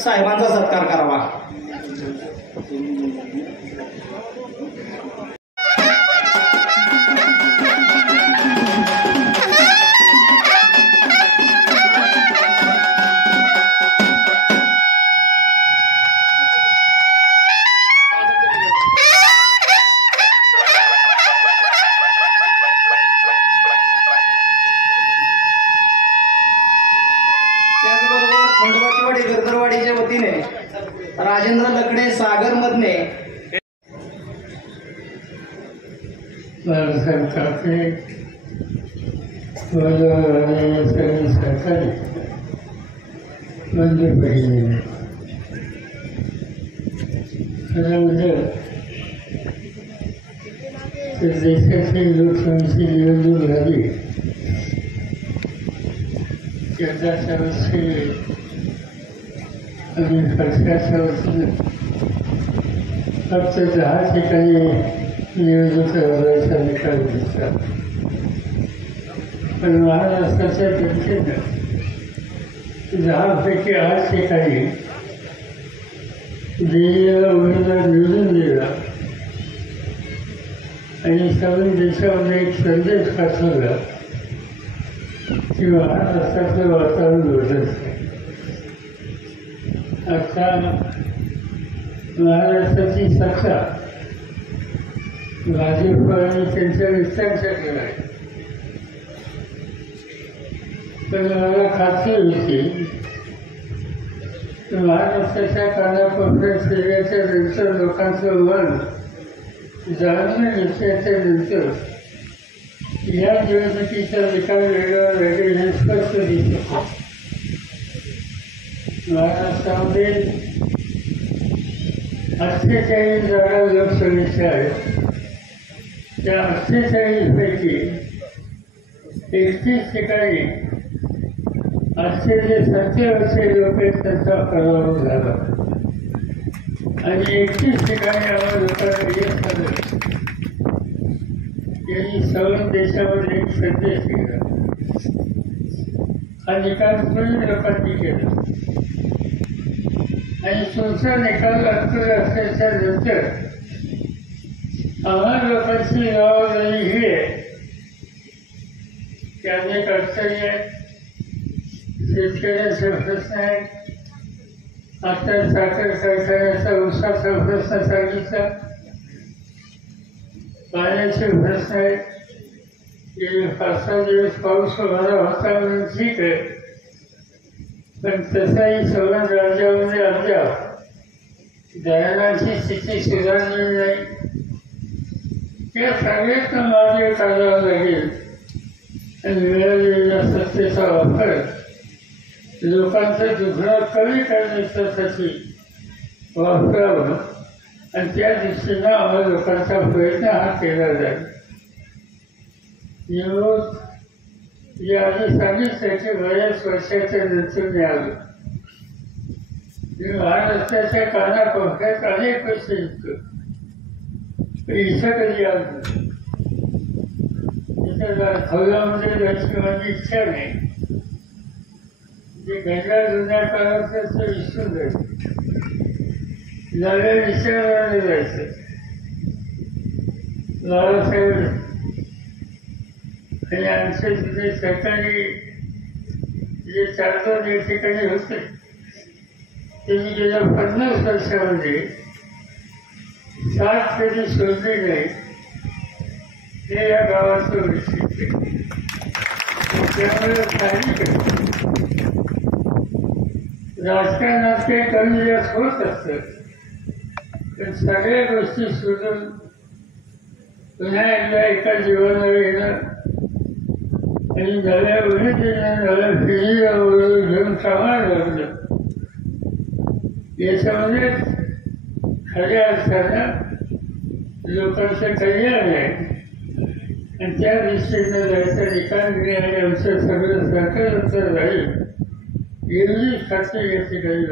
साहेबांचा सत्कार करावा। बिरदरवाडीच्या वतीने राजेंद्र लकडे सागर मधने सरकारचे सरकारी मंजूर पाहिजे खरं म्हणजे देशाची लोकसंख्येची निवडणूक झाली यंदाच्या वर्षी आणि खर्चाच्या वर्षी फक्त 10 ठिकाणी निवडणूक लढवायचा निकाल घेतला, पण महाराष्ट्राच्या जनतेनं 10 पैकी 8 ठिकाणी दिलेला उमेदवार निवडून दिला आणि सर्व देशामध्ये एक संदेश पाठवला की महाराष्ट्राचं वातावरण बदलत आहे। आता महाराष्ट्राची सत्ता भाजप आणि त्यांच्या विस्ताराकडे आहे, पण मला खात्री होती की महाराष्ट्राच्या कानाकोपऱ्यात फिरल्याच्या नंतर लोकांचं मन जाणून घेतल्याच्या नंतर या निवडणुकीचा निकाल वेगळा वेगळे हे स्पष्ट दिसत आहे। महाराष्ट्रामध्ये 48 जागा लोकसभेच्या आहेत, त्या 48 पैकी 31 ठिकाणी 870 वर्षे लोक त्यांचा पराभव झाला आणि 31 ठिकाणी आम्हाला लोकांना यश आलं। यांनी सर्व देशामध्ये एक संदेश दिला, हा निकाल पूर्ण लोकांनी केला आणि तुमचा निकाल आंतरराष्ट्राच्या नंतर आम्हा लोकांची जबाबदारी ही आहे की अनेक अडचणी आहेत, शेतकऱ्यांचे प्रश्न आहेत, आता साखर कारखान्याचा उसाचा प्रश्न सांगितला, पाण्याचे प्रश्न आहेत, गेले 5-6 दिवस पाऊस होणारा होता म्हणून ठीक आहे, पण तसाही सर्व राज्यामध्ये अद्याप धरणाची स्थिती सुधारलेली नाही। त्या सगळ्यातून मार्ग काढावा लागेल आणि मिळालेल्या सत्तेचा वापर लोकांचं दुखणं कमी करण्यासाठी वापरावं आणि त्या दृष्टीनं आम्हाला लोकांचा प्रयत्न हा केला जाईल। निवडणूक जे आधी सांगितलं की बऱ्याच वर्षाच्या नंतर मी आलो, मी महाराष्ट्राच्या कानाकोपऱ्यात अनेक वर्ष येतो, पण इथं कधी आलो इथं खवल्यामध्ये जायची माझी इच्छा नाही। जे घडल्या जुन्या काळात ते विसरून जायचं, नव्या विचाराने जायचं। बाळासाहेब आणि आमचे तिथे सरकारी जे 4-2 या ठिकाणी होते त्यांनी गेल्या 50 वर्षामध्ये 7 कधी शोधले नाही, हे या गावाचं वैशिष्ट्य आहे। त्यामुळे काही राजकारणात काही कमी जास्त होत असतात, पण सगळ्या गोष्टी सोडून पुन्हा एकदा एका जीवनावर येणं आणि नव्या उन्नतीनं नव्या पिढीला ओळख घेऊन कामाला लागलं, याच्यामध्ये खऱ्या अर्थानं लोकांचं कल्याण आहे आणि त्या दृष्टीनं जायचा निकाल मिळाले आमचं सगळं सरकार राहील एवढी खात्री या ठिकाणी